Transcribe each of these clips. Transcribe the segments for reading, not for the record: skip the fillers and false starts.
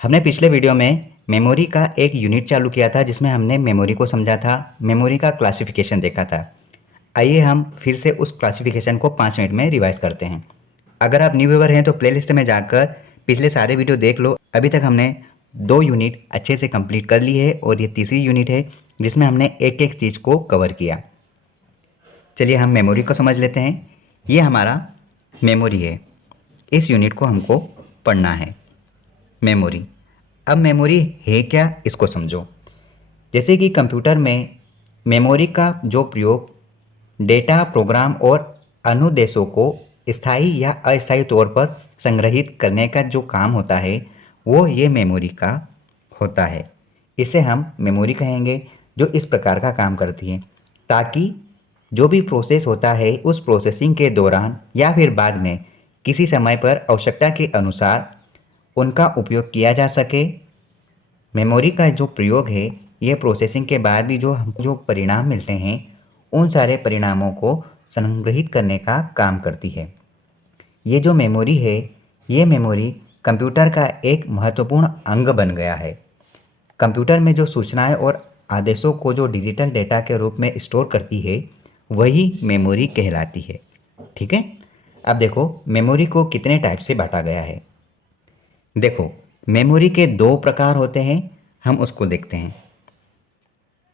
हमने पिछले वीडियो में मेमोरी का एक यूनिट चालू किया था जिसमें हमने मेमोरी को समझा था, मेमोरी का क्लासिफिकेशन देखा था। आइए हम फिर से उस क्लासिफिकेशन को 5 मिनट में रिवाइज करते हैं। अगर आप न्यू व्यूअर हैं तो प्लेलिस्ट में जाकर पिछले सारे वीडियो देख लो। अभी तक हमने 2 यूनिट अच्छे से कंप्लीट कर ली है और ये तीसरी यूनिट है जिसमें हमने एक-एक चीज़ को कवर किया। चलिए हम मेमोरी को समझ लेते हैं। ये हमारा मेमोरी है। इस यूनिट को हमको पढ़ना है। मेमोरी। अब मेमोरी है क्या, इसको समझो। जैसे कि कंप्यूटर में मेमोरी का जो प्रयोग डेटा, प्रोग्राम और अनुदेशों को स्थायी या अस्थायी तौर पर संग्रहित करने का जो काम होता है वो ये मेमोरी का होता है। इसे हम मेमोरी कहेंगे, जो इस प्रकार का काम करती है ताकि जो भी प्रोसेस होता है उस प्रोसेसिंग के दौरान या फिर बाद में किसी समय पर आवश्यकता के अनुसार उनका उपयोग किया जा सके। मेमोरी का जो प्रयोग है ये प्रोसेसिंग के बाद भी जो परिणाम मिलते हैं उन सारे परिणामों को संग्रहित करने का काम करती है। ये जो मेमोरी है ये मेमोरी कंप्यूटर का एक महत्वपूर्ण अंग बन गया है। कंप्यूटर में जो सूचनाएं और आदेशों को जो डिजिटल डेटा के रूप में स्टोर करती है वही मेमोरी कहलाती है। ठीक है। अब देखो मेमोरी को कितने टाइप से बांटा गया है। देखो मेमोरी के 2 प्रकार होते हैं, हम उसको देखते हैं।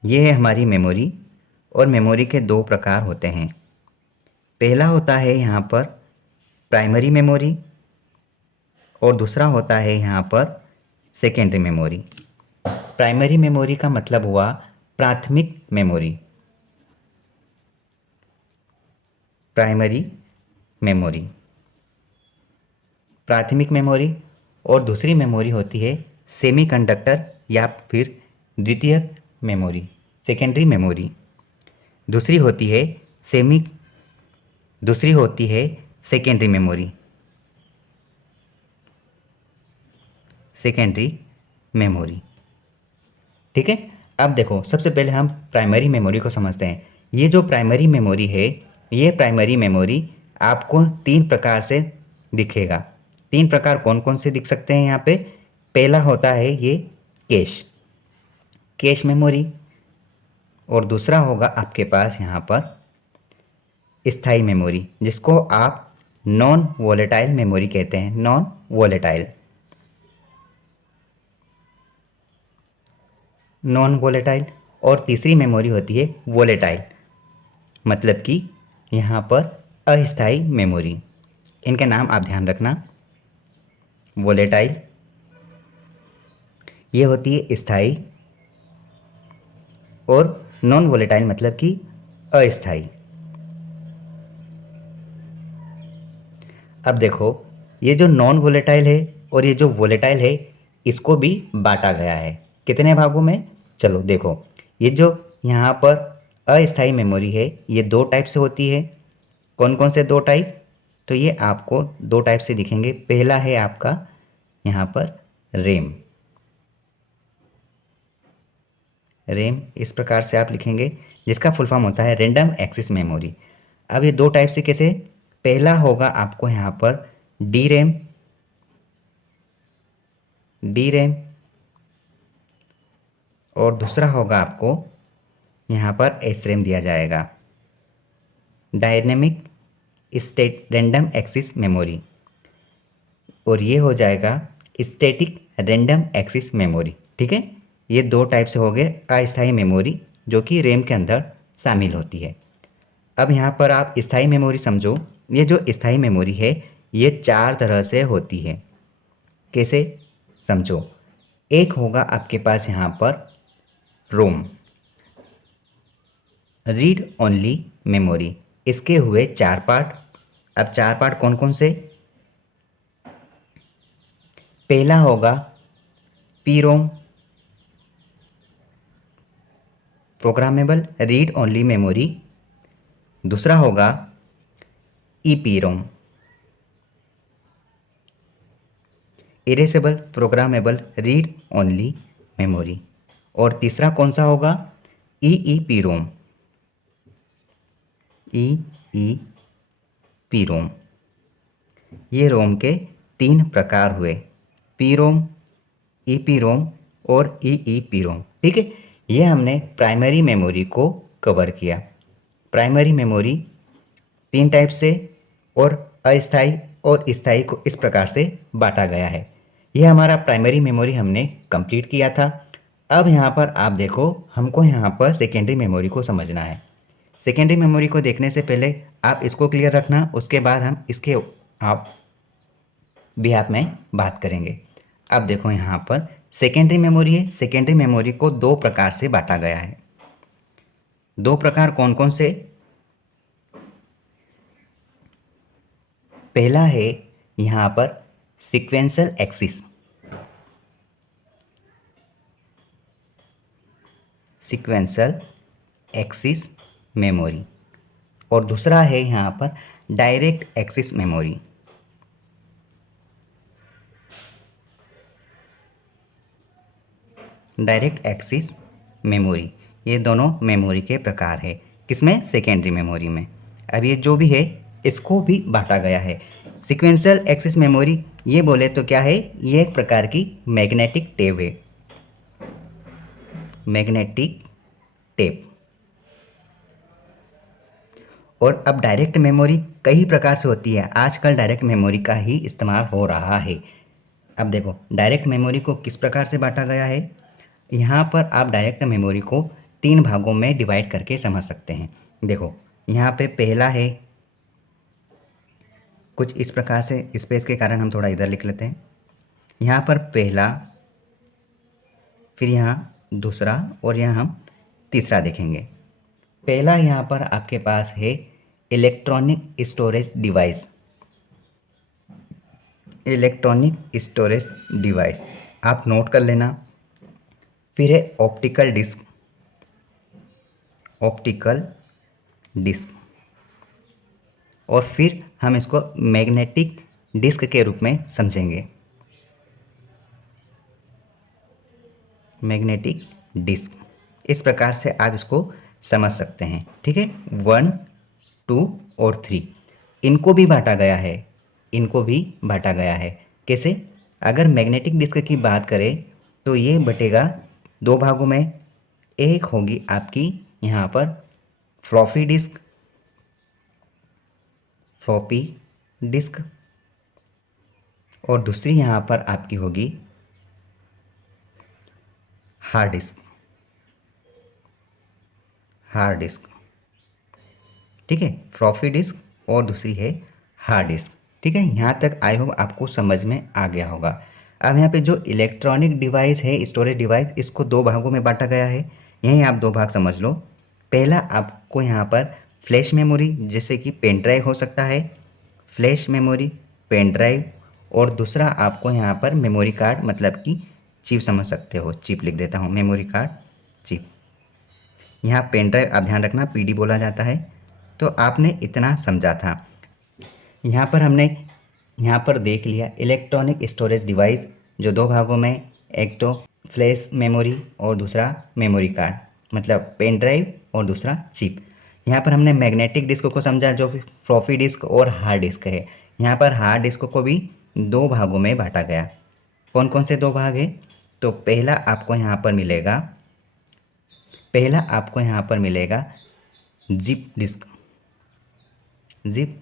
ये है हमारी मेमोरी और मेमोरी के 2 प्रकार होते हैं। पहला होता है यहाँ पर प्राइमरी मेमोरी और दूसरा होता है यहाँ पर सेकेंडरी मेमोरी। प्राइमरी मेमोरी का मतलब हुआ प्राथमिक मेमोरी। प्राइमरी मेमोरी, प्राथमिक मेमोरी। और दूसरी मेमोरी होती है सेमीकंडक्टर या फिर द्वितीयक मेमोरी, सेकेंडरी मेमोरी। दूसरी होती है सेमी दूसरी होती है सेकेंडरी मेमोरी, सेकेंडरी मेमोरी। ठीक है। अब देखो सबसे पहले हम प्राइमरी मेमोरी को समझते हैं। ये जो प्राइमरी मेमोरी है ये प्राइमरी मेमोरी आपको 3 प्रकार से दिखेगा। 3 प्रकार कौन कौन से दिख सकते हैं यहाँ पे। पहला होता है ये कैश, कैश मेमोरी। और दूसरा होगा आपके पास यहाँ पर स्थायी मेमोरी, जिसको आप नॉन वोलेटाइल मेमोरी कहते हैं। Non volatile, non volatile. और तीसरी मेमोरी होती है वोलेटाइल, मतलब कि यहाँ पर अस्थायी मेमोरी। इनके नाम आप ध्यान रखना। वोलेटाइल ये होती है स्थायी और नॉन वोलेटाइल मतलब कि अस्थायी। अब देखो ये जो नॉन वोलेटाइल है और ये जो वोलेटाइल है इसको भी बांटा गया है। कितने भागों में, चलो देखो। ये जो यहाँ पर अस्थायी मेमोरी है ये 2 टाइप से होती है। कौन कौन से 2 टाइप, तो ये आपको 2 टाइप से दिखेंगे। पहला है आपका यहाँ पर रैम। रैम इस प्रकार से आप लिखेंगे जिसका फुल फॉर्म होता है रैंडम एक्सेस मेमोरी। अब ये 2 टाइप से कैसे, पहला होगा आपको यहाँ पर डी रैम, डी रैम। और दूसरा होगा आपको यहाँ पर एस रैम दिया जाएगा, dynamic state random access memory. और ये हो जाएगा स्टैटिक रैंडम एक्सेस मेमोरी। ठीक है। ये 2 टाइप से हो गए अस्थायी मेमोरी जो कि रैम के अंदर शामिल होती है। अब यहाँ पर आप स्थायी मेमोरी समझो। ये जो स्थायी मेमोरी है ये 4 तरह से होती है। कैसे, समझो। एक होगा आपके पास यहाँ पर रोम, रीड ओनली मेमोरी। इसके हुए 4 पार्ट। अब 4 पार्ट कौन कौन से, पहला होगा P ROM, programmable read only memory. दूसरा होगा E P ROM, erasable programmable read only memory. और तीसरा कौन सा होगा, ई ई पी रोम, ई ई पी रोम। ये रोम के 3 प्रकार हुए, पी रोम, EEPROM और EEPROM। ठीक है, ये हमने प्राइमरी मेमोरी को कवर किया। प्राइमरी मेमोरी 3 टाइप से और अस्थाई और स्थाई को इस प्रकार से बांटा गया है। ये हमारा प्राइमरी मेमोरी हमने कंप्लीट किया था। अब यहाँ पर आप देखो, हमको यहाँ पर सेकेंडरी मेमोरी को समझना है। सेकेंडरी मेमोरी को देखने से पहले आप इसको क्लियर रखना, उसके बाद हम इसके आप बिहाफ में बात करेंगे। अब देखो यहाँ पर सेकेंडरी मेमोरी है। सेकेंडरी मेमोरी को 2 प्रकार से बांटा गया है। 2 प्रकार कौन कौन से? पहला है यहाँ पर sequential axis. Sequential axis memory. और दूसरा है यहाँ पर direct axis memory. Direct axis memory, ये दोनों मेमोरी के प्रकार है। किसमें? सेकेंडरी मेमोरी में। अब ये जो भी है इसको भी बांटा गया है। सीक्वेंशियल एक्सिस मेमोरी ये बोले तो क्या है? ये एक प्रकार की मैग्नेटिक टेप है। Magnetic tape. और अब डायरेक्ट मेमोरी कई प्रकार से होती है। आजकल डायरेक्ट मेमोरी का ही इस्तेमाल हो रहा है। अब देखो डायरेक्ट मेमोरी को किस प्रकार से बांटा गया है। यहाँ पर आप डायरेक्ट मेमोरी को 3 भागों में डिवाइड करके समझ सकते हैं। देखो यहाँ पे पहला है, कुछ इस प्रकार से, स्पेस के कारण हम थोड़ा इधर लिख लेते हैं। यहाँ पर पहला, फिर यहाँ दूसरा और यहाँ हम तीसरा देखेंगे। पहला यहाँ पर आपके पास है electronic storage device. Electronic storage device आप नोट कर लेना। फिर है ऑप्टिकल डिस्क। Optical disc. और फिर हम इसको मैग्नेटिक डिस्क के रूप में समझेंगे। मैग्नेटिक डिस्क, इस प्रकार से आप इसको समझ सकते हैं। ठीक है, 1, 2 और 3 इनको भी बांटा गया है। इनको भी बांटा गया है। कैसे? अगर मैग्नेटिक डिस्क की बात करें तो ये बटेगा 2 भागों में। एक होगी आपकी यहाँ पर फ्लॉपी डिस्क। Floppy disk. और दूसरी यहाँ पर आपकी होगी हार्ड डिस्क। Hard disk. ठीक है, फ्लॉपी डिस्क और दूसरी है हार्ड डिस्क। ठीक है, यहाँ तक आई होप आपको समझ में आ गया होगा। अब यहाँ पे जो इलेक्ट्रॉनिक डिवाइस है, स्टोरेज डिवाइस, इसको 2 भागों में बांटा गया है। यहीं आप 2 भाग समझ लो। पहला आपको यहाँ पर फ्लैश मेमोरी, जैसे कि पेन ड्राइव हो सकता है, फ्लैश मेमोरी, पेन ड्राइव। और दूसरा आपको यहाँ पर मेमोरी कार्ड, मतलब कि चिप समझ सकते हो, चिप लिख देता हूँ, मेमोरी कार्ड चिप। यहाँ पेन ड्राइव आप ध्यान रखना PD बोला जाता है। तो आपने इतना समझा था। यहाँ पर हमने यहाँ पर देख लिया इलेक्ट्रॉनिक स्टोरेज डिवाइस जो 2 भागों में, एक तो फ्लैश मेमोरी और दूसरा मेमोरी कार्ड, मतलब पेन ड्राइव, और दूसरा चिप। यहाँ पर हमने मैग्नेटिक डिस्क को समझा जो फ्लॉपी डिस्क और हार्ड डिस्क है। यहाँ पर हार्ड डिस्क को भी 2 भागों में बांटा गया। कौन कौन से 2 भाग है? तो पहला आपको यहाँ पर मिलेगा जिप डिस्क। Zip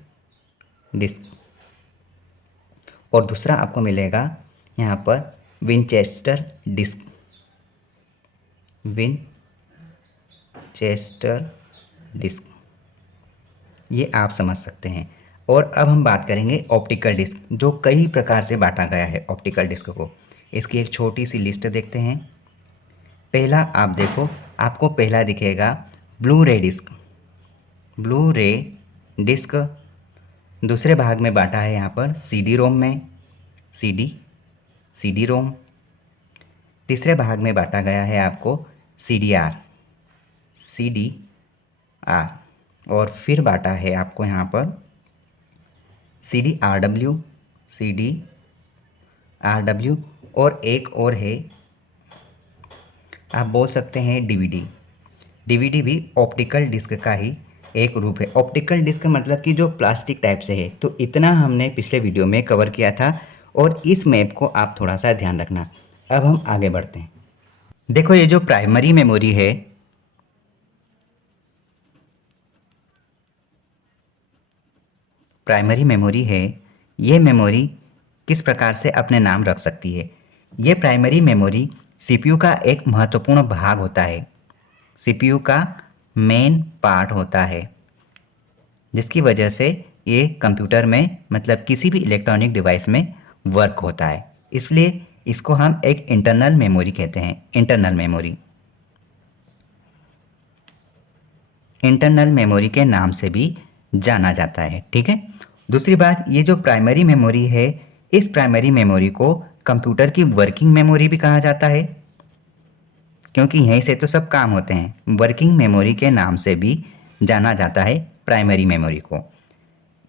disk. और दूसरा आपको मिलेगा यहाँ पर विनचेस्टर डिस्क। विनचेस्टर डिस्क, ये आप समझ सकते हैं। और अब हम बात करेंगे ऑप्टिकल डिस्क, जो कई प्रकार से बांटा गया है ऑप्टिकल डिस्क को। इसकी एक छोटी सी लिस्ट देखते हैं। पहला आप देखो, आपको पहला दिखेगा ब्लू रे डिस्क। ब्लू रे डिस्क। दूसरे भाग में बांटा है यहाँ पर CD रोम में, CD रोम। तीसरे भाग में बांटा गया है आपको CDR। और फिर बांटा है आपको यहाँ पर CDRW। और एक और है, आप बोल सकते हैं DVD भी ऑप्टिकल डिस्क का ही एक रूप है। ऑप्टिकल डिस्क मतलब कि जो प्लास्टिक टाइप से है। तो इतना हमने पिछले वीडियो में कवर किया था। और इस मैप को आप थोड़ा सा ध्यान रखना। अब हम आगे बढ़ते हैं। देखो ये जो प्राइमरी मेमोरी है, ये मेमोरी किस प्रकार से अपने नाम रख सकती है। ये प्राइमरी मेमोरी सीपीयू का एक महत्वपूर्ण भाग होता है, सीपीयू का मेन पार्ट होता है, जिसकी वजह से ये कंप्यूटर में मतलब किसी भी इलेक्ट्रॉनिक डिवाइस में वर्क होता है। इसलिए इसको हम एक इंटरनल मेमोरी कहते हैं, इंटरनल मेमोरी के नाम से भी जाना जाता है। ठीक है। दूसरी बात, ये जो प्राइमरी मेमोरी है, इस प्राइमरी मेमोरी को कंप्यूटर की वर्किंग मेमोरी भी कहा जाता है, क्योंकि यहीं से तो सब काम होते हैं। वर्किंग मेमोरी के नाम से भी जाना जाता है प्राइमरी मेमोरी को।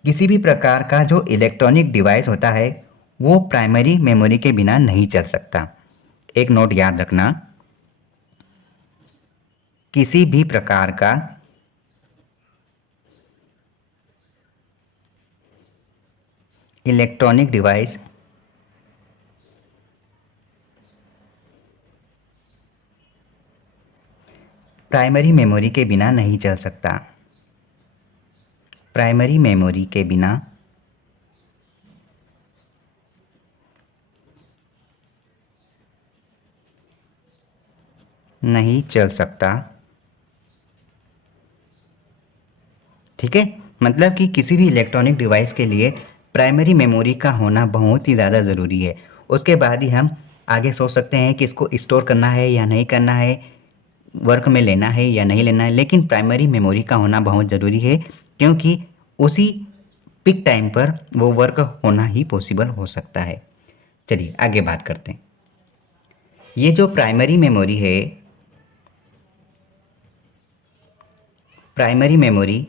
किसी भी प्रकार का जो इलेक्ट्रॉनिक डिवाइस होता है वो प्राइमरी मेमोरी के बिना नहीं चल सकता। एक नोट याद रखना, किसी भी प्रकार का इलेक्ट्रॉनिक डिवाइस प्राइमरी मेमोरी के बिना नहीं चल सकता। प्राइमरी मेमोरी के बिना नहीं चल सकता। ठीक है। मतलब कि किसी भी इलेक्ट्रॉनिक डिवाइस के लिए प्राइमरी मेमोरी का होना बहुत ही ज़्यादा ज़रूरी है। उसके बाद ही हम आगे सोच सकते हैं कि इसको स्टोर करना है या नहीं करना है, वर्क में लेना है या नहीं लेना है। लेकिन प्राइमरी मेमोरी का होना बहुत ज़रूरी है, क्योंकि उसी पिक टाइम पर वो वर्क होना ही पॉसिबल हो सकता है। चलिए आगे बात करते हैं। ये जो प्राइमरी मेमोरी है, प्राइमरी मेमोरी,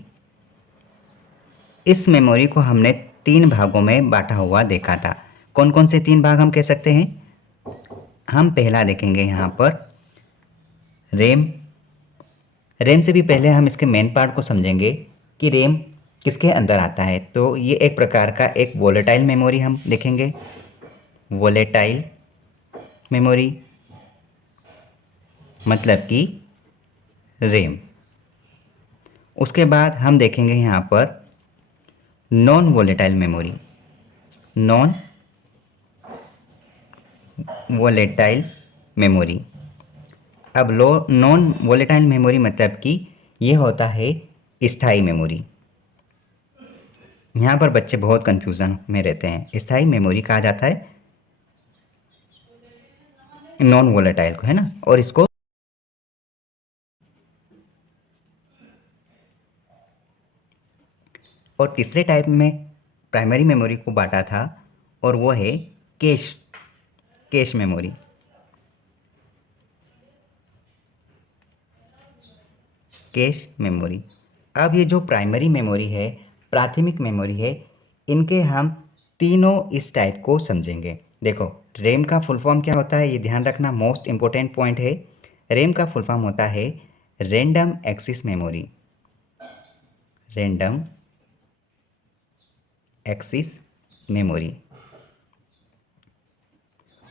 इस मेमोरी को हमने 3 भागों में बांटा हुआ देखा था। कौन कौन से 3 भाग हम कह सकते हैं? हम पहला देखेंगे यहाँ पर रैम। रैम से भी पहले हम इसके मेन पार्ट को समझेंगे कि रैम किसके अंदर आता है। तो ये एक प्रकार का एक वोलेटाइल मेमोरी हम देखेंगे, वोलेटाइल मेमोरी मतलब कि रैम। उसके बाद हम देखेंगे यहाँ पर non volatile memory, non volatile memory. अब नॉन वोलेटाइल मेमोरी मतलब कि ये होता है स्थायी मेमोरी। यहाँ पर बच्चे बहुत कन्फ्यूज़न में रहते हैं। स्थायी मेमोरी कहा जाता है नॉन वोलेटाइल को, है ना। और इसको और तीसरे टाइप में प्राइमरी मेमोरी को बांटा था, और वो है cash, cache memory. Cache memory. अब ये जो प्राइमरी मेमोरी है, प्राथमिक मेमोरी है, इनके हम तीनों इस टाइप को समझेंगे। देखो रैम का फुल फॉर्म क्या होता है, ये ध्यान रखना, मोस्ट इम्पोर्टेंट पॉइंट है। रैम का फुल फॉर्म होता है random access memory, random access memory.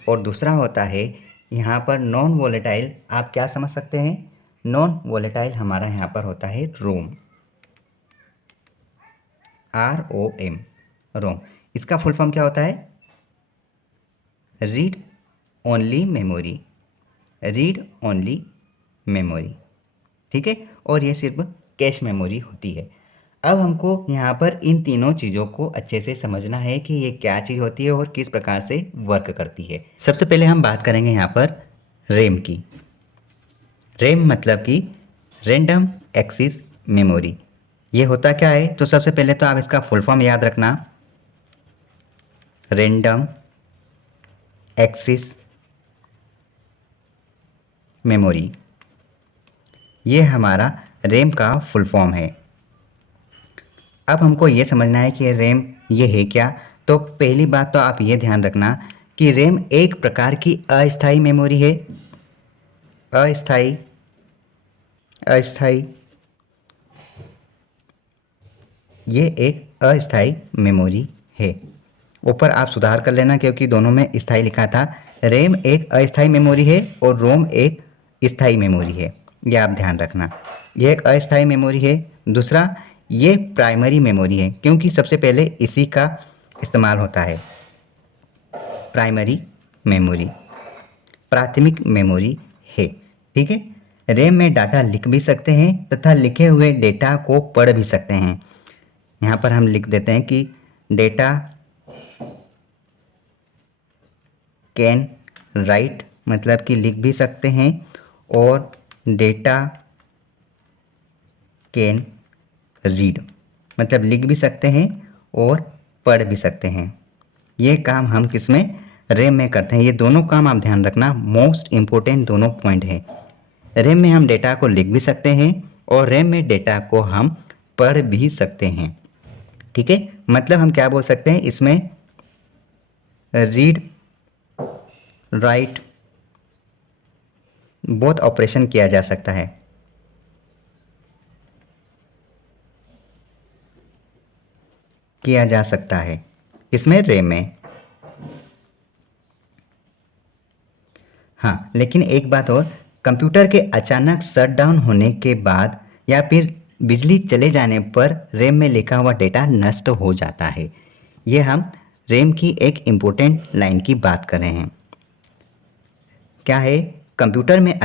और दूसरा होता है यहाँ पर नॉन वोलेटाइल। आप क्या समझ सकते हैं? नॉन वोलेटाइल हमारा यहाँ पर होता है रोम, ROM, रोम। इसका फुल फॉर्म क्या होता है? Read only memory, read only memory. ठीक है। और ये सिर्फ कैश मेमोरी होती है। अब हमको यहाँ पर इन तीनों चीज़ों को अच्छे से समझना है कि ये क्या चीज़ होती है और किस प्रकार से वर्क करती है। सबसे पहले हम बात करेंगे यहाँ पर रैम की। रैम मतलब कि रैंडम एक्सेस मेमोरी। ये होता क्या है? तो सबसे पहले तो आप इसका फुल फॉर्म याद रखना, रैंडम एक्सेस मेमोरी। ये हमारा रैम का फुल फॉर्म है। अब हमको ये समझना है कि रैम ये है क्या। तो पहली बात तो आप ये ध्यान रखना कि रैम एक प्रकार की अस्थायी मेमोरी है। अस्थायी, अस्थायी, ये एक अस्थायी मेमोरी है। ऊपर आप सुधार कर लेना क्योंकि दोनों में स्थायी लिखा था, रैम एक अस्थायी मेमोरी है और रोम एक स्थायी मेमोरी है, यह आप ध्यान रखना। यह एक अस्थायी मेमोरी है। दूसरा, ये प्राइमरी मेमोरी है क्योंकि सबसे पहले इसी का इस्तेमाल होता है। प्राइमरी मेमोरी प्राथमिक मेमोरी है। ठीक है। रैम में डाटा लिख भी सकते हैं तथा लिखे हुए डेटा को पढ़ भी सकते हैं। यहाँ पर हम लिख देते हैं कि डेटा कैन राइट, मतलब कि लिख भी सकते हैं, और डेटा कैन रीड, मतलब लिख भी सकते हैं और पढ़ भी सकते हैं। ये काम हम किस में, रैम में करते हैं। ये दोनों काम आप ध्यान रखना, मोस्ट इम्पोर्टेंट दोनों पॉइंट है। रैम में हम डेटा को लिख भी सकते हैं और रैम में डेटा को हम पढ़ भी सकते हैं। ठीक है, मतलब हम क्या बोल सकते हैं, इसमें रीड राइट बोथ ऑपरेशन किया जा सकता है। किया जा सकता है इसमें, रैम में। हाँ, लेकिन एक बात और, कंप्यूटर के अचानक शट डाउन होने के बाद या फिर बिजली चले जाने पर रैम में लिखा हुआ डेटा नष्ट हो जाता है। ये हम रैम की एक इम्पोर्टेंट लाइन की बात कर रहे हैं। क्या है, कंप्यूटर में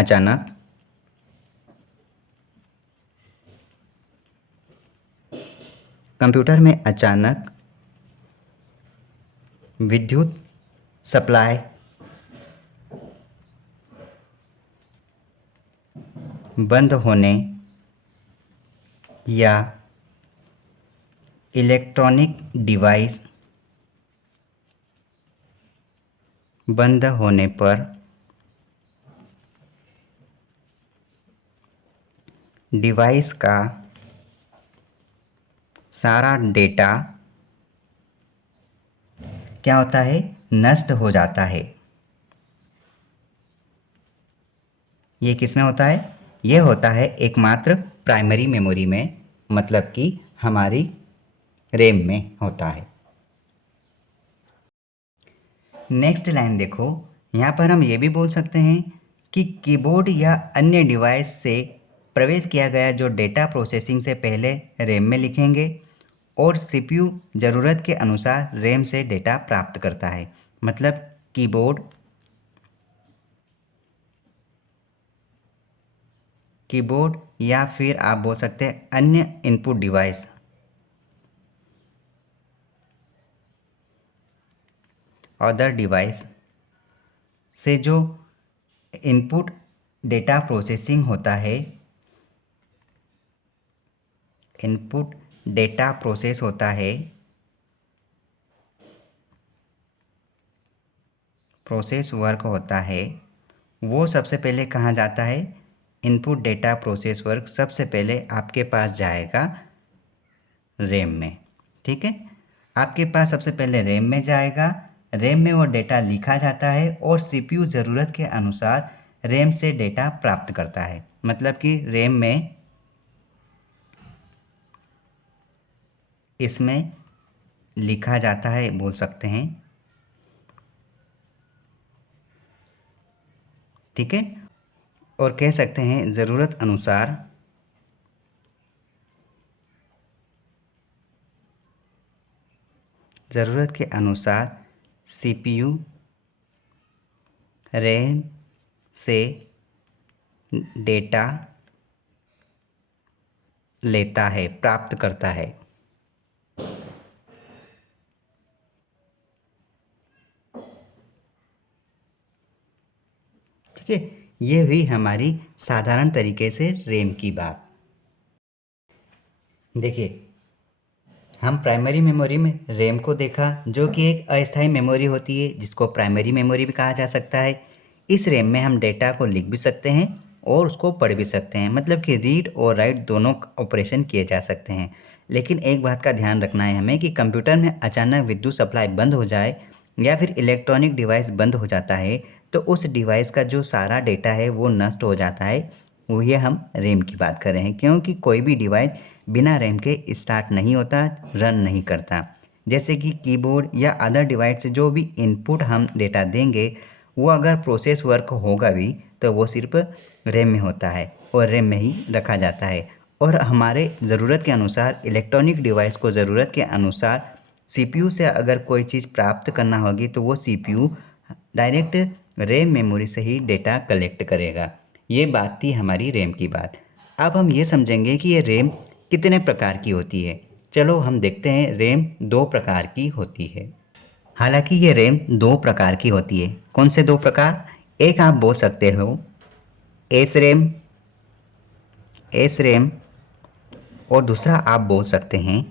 अचानक विद्युत सप्लाई बंद होने या इलेक्ट्रॉनिक डिवाइस बंद होने पर डिवाइस का सारा डेटा क्या होता है, नष्ट हो जाता है। ये किस में होता है, ये होता है एकमात्र प्राइमरी मेमोरी में, मतलब कि हमारी रैम में होता है। नेक्स्ट लाइन देखो, यहाँ पर हम ये भी बोल सकते हैं कि कीबोर्ड या अन्य डिवाइस से प्रवेश किया गया जो डेटा प्रोसेसिंग से पहले रैम में लिखेंगे और सीपीयू ज़रूरत के अनुसार रैम से डेटा प्राप्त करता है। मतलब कीबोर्ड या फिर आप बोल सकते हैं अन्य इनपुट डिवाइस, अदर डिवाइस से जो इनपुट डेटा प्रोसेसिंग होता है, इनपुट डेटा प्रोसेस होता है, प्रोसेस वर्क होता है, वो सबसे पहले कहाँ जाता है, इनपुट डेटा प्रोसेस वर्क सबसे पहले आपके पास जाएगा रैम में। ठीक है, आपके पास सबसे पहले रैम में जाएगा, रैम में वो डेटा लिखा जाता है और सीपीयू ज़रूरत के अनुसार रैम से डेटा प्राप्त करता है। मतलब कि रैम में इसमें लिखा जाता है बोल सकते हैं। ठीक है, और कह सकते हैं ज़रूरत अनुसार ज़रूरत के अनुसार सीपीयू रैम से डेटा लेता है, प्राप्त करता है। ठीक है, ये हुई हमारी साधारण तरीके से रैम की बात। देखिए, हम प्राइमरी मेमोरी में रैम को देखा, जो कि एक अस्थायी मेमोरी होती है जिसको प्राइमरी मेमोरी भी कहा जा सकता है। इस रैम में हम डेटा को लिख भी सकते हैं और उसको पढ़ भी सकते हैं, मतलब कि रीड और राइट दोनों ऑपरेशन किए जा सकते हैं। लेकिन एक बात का ध्यान रखना है हमें कि कंप्यूटर में अचानक विद्युत सप्लाई बंद हो जाए या फिर इलेक्ट्रॉनिक डिवाइस बंद हो जाता है तो उस डिवाइस का जो सारा डेटा है वो नष्ट हो जाता है। वो ये हम रैम की बात कर रहे हैं, क्योंकि कोई भी डिवाइस बिना रैम के स्टार्ट नहीं होता, रन नहीं करता। जैसे कि कीबोर्ड या अदर डिवाइस से जो भी इनपुट हम डेटा देंगे वो अगर प्रोसेस वर्क होगा भी तो वो सिर्फ रैम में होता है और रैम में ही रखा जाता है। और हमारे ज़रूरत के अनुसार इलेक्ट्रॉनिक डिवाइस को ज़रूरत के अनुसार सीपीयू से अगर कोई चीज़ प्राप्त करना होगी तो वो सीपीयू डायरेक्ट रैम मेमोरी से ही डेटा कलेक्ट करेगा। ये बात थी हमारी रैम की बात। अब हम ये समझेंगे कि ये रैम कितने प्रकार की होती है। चलो हम देखते हैं रैम 2 प्रकार की होती है। हालांकि ये रैम 2 प्रकार की होती है। कौन से 2 प्रकार? एक आप बोल सकते हो एस रैम और दूसरा आप बोल सकते हैं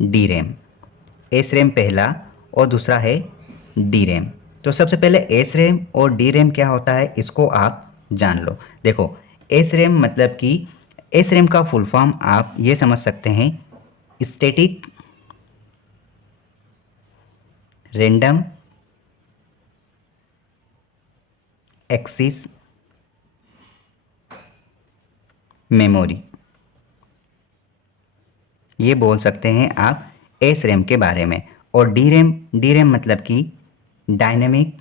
डी रैम। एस रैम पहला और दूसरा है डी रैम। तो सबसे पहले एस रैम और डी रैम क्या होता है इसको आप जान लो। देखो, एस रैम मतलब कि एस रैम का फुल फॉर्म आप ये समझ सकते हैं, स्टैटिक रैंडम एक्सेस मेमोरी, ये बोल सकते हैं आप एस रैम के बारे में। और डी रैम मतलब कि डायनेमिक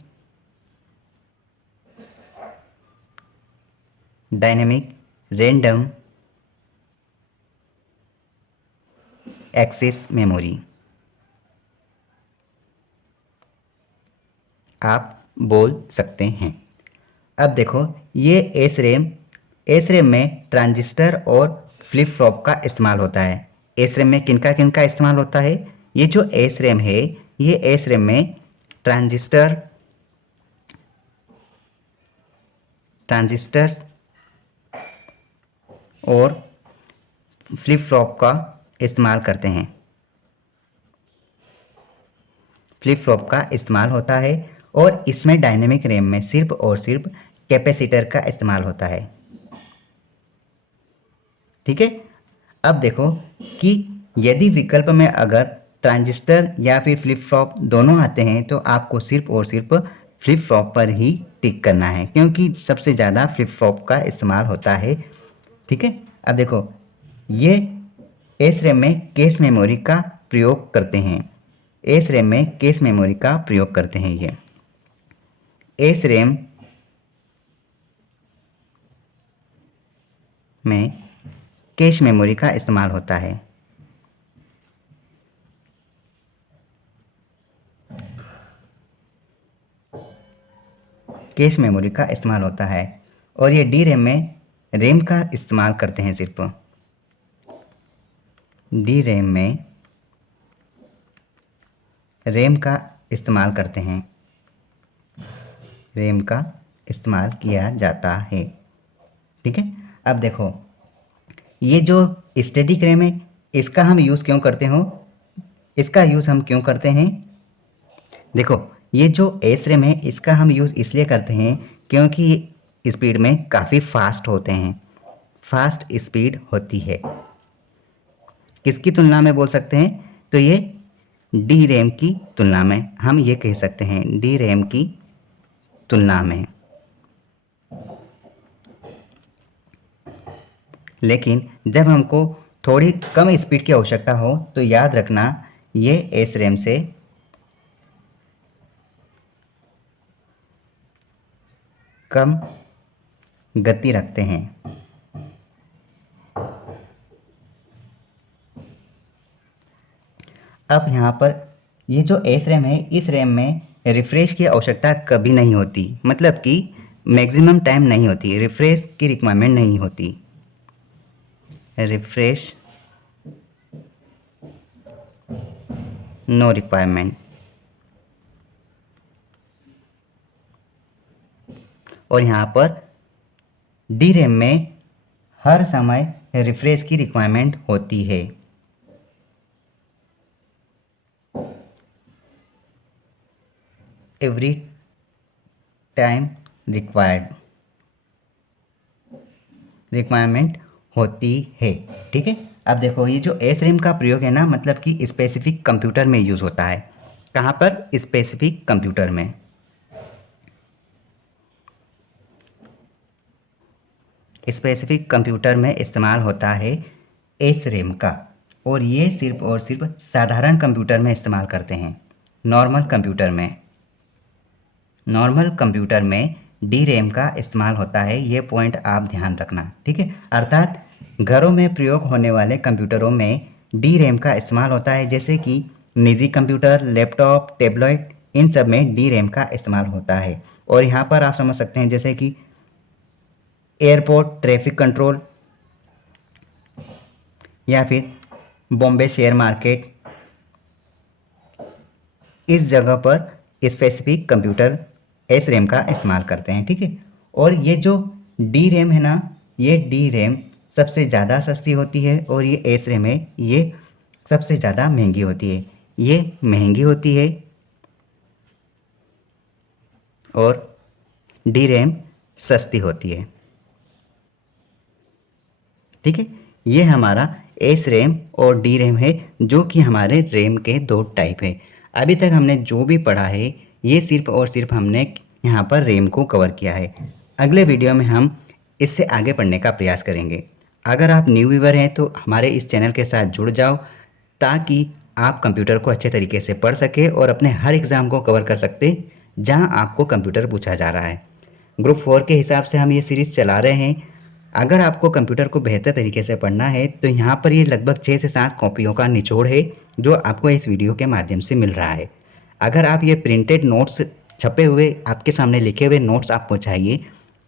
रैंडम एक्सेस मेमोरी आप बोल सकते हैं। अब देखो, ये एस रैम में ट्रांजिस्टर और फ्लिप फ्लॉप का इस्तेमाल होता है। एस रैम में किनका इस्तेमाल होता है? ये जो एस रैम है, ये एस रैम में ट्रांजिस्टर्स और फ्लिप फ्लॉप का इस्तेमाल करते हैं। फ्लिप फ्लॉप का इस्तेमाल होता है और इसमें डायनेमिक रैम में सिर्फ और सिर्फ कैपेसिटर का इस्तेमाल होता है। ठीक है। अब देखो कि यदि विकल्प में अगर ट्रांजिस्टर या फिर फ्लिप फ्लॉप दोनों आते हैं तो आपको सिर्फ और सिर्फ फ्लिप फ्लॉप पर ही टिक करना है, क्योंकि सबसे ज़्यादा फ्लिप फ्लॉप का इस्तेमाल होता है। ठीक है। अब देखो, ये एस रैम में कैश मेमोरी का प्रयोग करते हैं। एस रैम में कैश मेमोरी का प्रयोग करते हैं। ये एस रैम में कैश मेमोरी का इस्तेमाल होता है। कैश मेमोरी का इस्तेमाल होता है। और ये डी रैम में रैम का इस्तेमाल करते हैं। सिर्फ डी रैम में रैम का इस्तेमाल करते हैं, रैम का इस्तेमाल किया जाता है। ठीक है। अब देखो, ये जो स्टैटिक रैम है इसका हम यूज़ क्यों करते हो? इसका यूज़ हम क्यों करते हैं? देखो, ये जो एस रैम है इसका हम यूज़ इसलिए करते हैं क्योंकि ये स्पीड में काफ़ी फास्ट होते हैं, फास्ट स्पीड होती है। किसकी तुलना में बोल सकते हैं? तो ये डी रैम की तुलना में हम ये कह सकते हैं, डी रैम की तुलना में। लेकिन जब हमको थोड़ी कम स्पीड की आवश्यकता हो तो याद रखना ये एस रैम से कम गति रखते हैं। अब यहाँ पर ये जो एस रैम है इस रैम में रिफ्रेश की आवश्यकता कभी नहीं होती, मतलब कि मैक्सिमम टाइम नहीं होती, रिफ्रेश की रिक्वायरमेंट नहीं होती। Refresh no requirement. और यहाँ पर डी रैम में हर समय रिफ्रेश की रिक्वायरमेंट होती है। एवरी टाइम रिक्वायरमेंट होती है। ठीक है। अब देखो, ये जो एस रैम का प्रयोग है ना, मतलब कि स्पेसिफिक कंप्यूटर में यूज़ होता है। कहाँ पर? स्पेसिफिक कंप्यूटर में। स्पेसिफिक कंप्यूटर में इस्तेमाल होता है एस रैम का। और ये सिर्फ और सिर्फ साधारण कंप्यूटर में इस्तेमाल करते हैं, नॉर्मल कंप्यूटर में। नॉर्मल कंप्यूटर में डी रैम का इस्तेमाल होता है, ये पॉइंट आप ध्यान रखना, ठीक है। अर्थात घरों में प्रयोग होने वाले कंप्यूटरों में डी रैम का इस्तेमाल होता है, जैसे कि निजी कंप्यूटर, लैपटॉप, टैबलेट, इन सब में डी रैम का इस्तेमाल होता है। और यहाँ पर आप समझ सकते हैं जैसे कि एयरपोर्ट ट्रैफिक कंट्रोल या फिर बॉम्बे शेयर मार्केट, इस जगह पर स्पेसिफिक कंप्यूटर एस रैम का इस्तेमाल करते हैं, ठीक है। और ये जो डी रैम है ना, ये डी रैम सबसे ज़्यादा सस्ती होती है और ये एस रैम है, ये सबसे ज़्यादा महंगी होती है। ये महंगी होती है और डी रैम सस्ती होती है, ठीक है। ये हमारा एस रैम और डी रैम है, जो कि हमारे रैम के दो टाइप है। अभी तक हमने जो भी पढ़ा है ये सिर्फ और सिर्फ हमने यहाँ पर रैम को कवर किया है। अगले वीडियो में हम इससे आगे पढ़ने का प्रयास करेंगे। अगर आप न्यू व्यूअर हैं तो हमारे इस चैनल के साथ जुड़ जाओ, ताकि आप कंप्यूटर को अच्छे तरीके से पढ़ सके और अपने हर एग्ज़ाम को कवर कर सकते जहाँ आपको कंप्यूटर पूछा जा रहा है। ग्रुप 4 के हिसाब से हम ये सीरीज़ चला रहे हैं। अगर आपको कंप्यूटर को बेहतर तरीके से पढ़ना है तो यहाँ पर ये लगभग 6 से 7 कॉपियों का निचोड़ है, जो आपको इस वीडियो के माध्यम से मिल रहा है। अगर आप ये प्रिंटेड नोट्स, छपे हुए आपके सामने लिखे हुए नोट्स आपको चाहिए,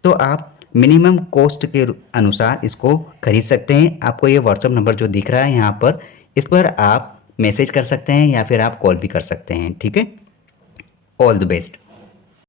तो आप मिनिमम कॉस्ट के अनुसार इसको खरीद सकते हैं। आपको ये व्हाट्सअप नंबर जो दिख रहा है यहाँ पर, इस पर आप मैसेज कर सकते हैं या फिर आप कॉल भी कर सकते हैं, ठीक है। All the best.